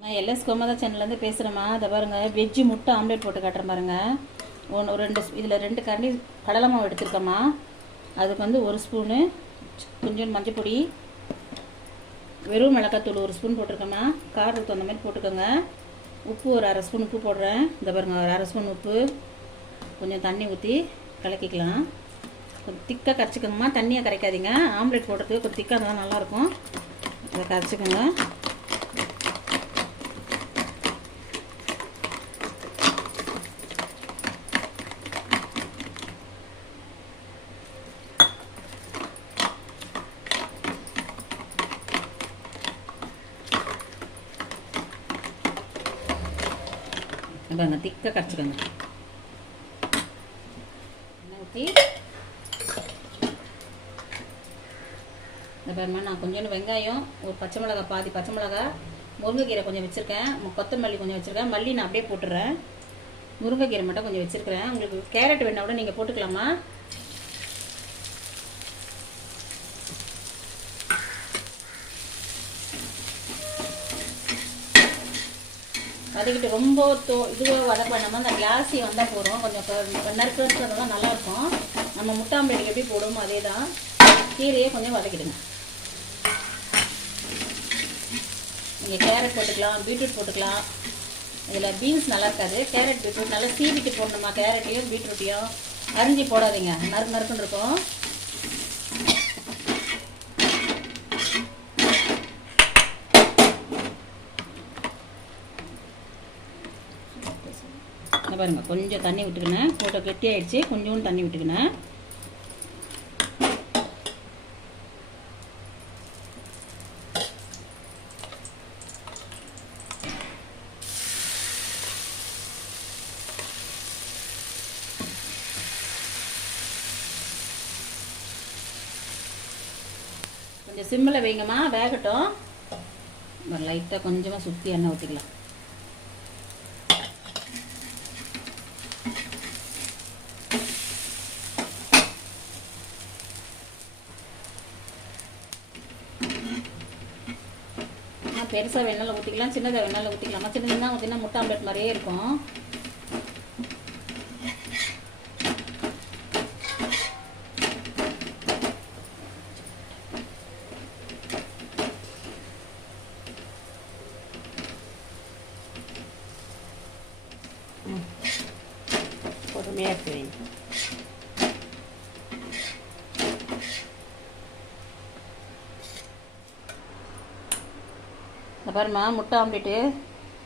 நான் எல்எஸ் கோமதா சேனல்லேருந்து பேசுகிறேம்மா அதை பாருங்கள் வெஜ்ஜு முட்டை ஆம்லேட் போட்டு காட்டுறேன் பாருங்கள் ஒன்று ஒரு ரெண்டு இதில் ரெண்டு கரண்டி கடலை மாவு எடுத்துருக்கோம்மா. அதுக்கு வந்து ஒரு ஸ்பூனு கொஞ்சம் மஞ்சள் பொடி வெறும் மிளகாத்தூள் ஒரு ஸ்பூன் போட்டிருக்கேம்மா. காரத்துக்கு தகுந்த மாதிரி போட்டுக்கோங்க. உப்பு ஒரு அரை ஸ்பூன் உப்பு போடுறேன். இந்த பாருங்க ஒரு அரை ஸ்பூன் உப்பு. கொஞ்சம் தண்ணி ஊற்றி கலக்கிக்கலாம். கொஞ்சம் திக்காக கரைச்சிக்கோங்கம்மா. தண்ணியாக கரைக்காதீங்க. ஆம்லேட் போடுறதுக்கு கொஞ்சம் திக்காக இருந்தால் நல்லாயிருக்கும் அதை கரைச்சிக்கோங்க. பாருங்க திக்காக கரைச்சிக்கோங்க எண்ணெய் ஊற்றி இந்த பாருமா நான் கொஞ்சோண்டு வெங்காயம் ஒரு பச்சை மிளகா பாதி பச்சை மிளகா முருங்கைக்கீரை கொஞ்சம் வச்சுருக்கேன் கொத்தமல்லி கொஞ்சம் வச்சுருக்கேன் மல்லி நான் அப்படியே போட்டுடுறேன் முருங்கைக்கீரை மட்டும் கொஞ்சம் வச்சுருக்கிறேன் உங்களுக்கு கேரட் வேணா கூட நீங்கள் போட்டுக்கலாமா? வதக்கிட்டு ரொம்ப தோ இதுவாக வதக்க அந்த கிளாஸி வந்தால் போதும். கொஞ்சம் நறுக்கு தான் நல்லாயிருக்கும் நம்ம முட்டாம்பேடிக்கு எப்படி போடுவோமோ அதே தான் கீரையை கொஞ்சம் வதக்கிடுங்க. நீங்கள் கேரட் போட்டுக்கலாம் பீட்ரூட் போட்டுக்கலாம். இதில் பீன்ஸ் நல்லா இருக்காது. கேரட் பீட்ரூட் நல்லா சீவிட்டு போடணுமா கேரட்டையும் பீட்ரூட்டையும் அரிஞ்சு போடாதீங்க. நறுக்கு நறுக்குன்னு இருக்கும். அது பாருங்க. கொஞ்சம் தண்ணி விட்டுக்கினேன் போட்டோ கெட்டி ஆயிடுச்சு. கொஞ்சோண்டு தண்ணி விட்டுக்கினேன் கொஞ்சம் சிம்மில் வைங்கம்மா. வேகட்டும். லைட்டாக கொஞ்சமாக சுற்றி எண்ணெய் ஊற்றிக்கலாம் பெருசாக வேணாலும் ஊற்றிக்கலாம் சின்னதாக வேணாலும் ஊற்றிக்கலாமா சின்னதாக ஊற்றினா முட்டை ஆம்லெட் மாதிரியே இருக்கும். பொறுமையாக எடுத்து இந்த பாருமா முட்டை ஆம்லேட்டு.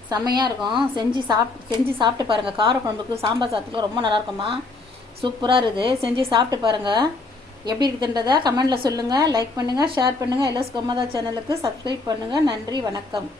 செம்மையாக இருக்கும். செஞ்சு சாப் செஞ்சு சாப்பிட்டு பாருங்கள் கார குழம்புக்கு சாம்பார் சாதத்துக்கு ரொம்ப நல்லாயிருக்கும்மா சூப்பராக இருக்குது. செஞ்சு சாப்பிட்டு பாருங்கள் எப்படி இருக்குதுன்றதை கமெண்டில் சொல்லுங்கள் லைக் பண்ணுங்கள் ஷேர் பண்ணுங்கள் எல்எஸ் கோமதா சேனலுக்கு சப்ஸ்கிரைப் பண்ணுங்கள் நன்றி வணக்கம்.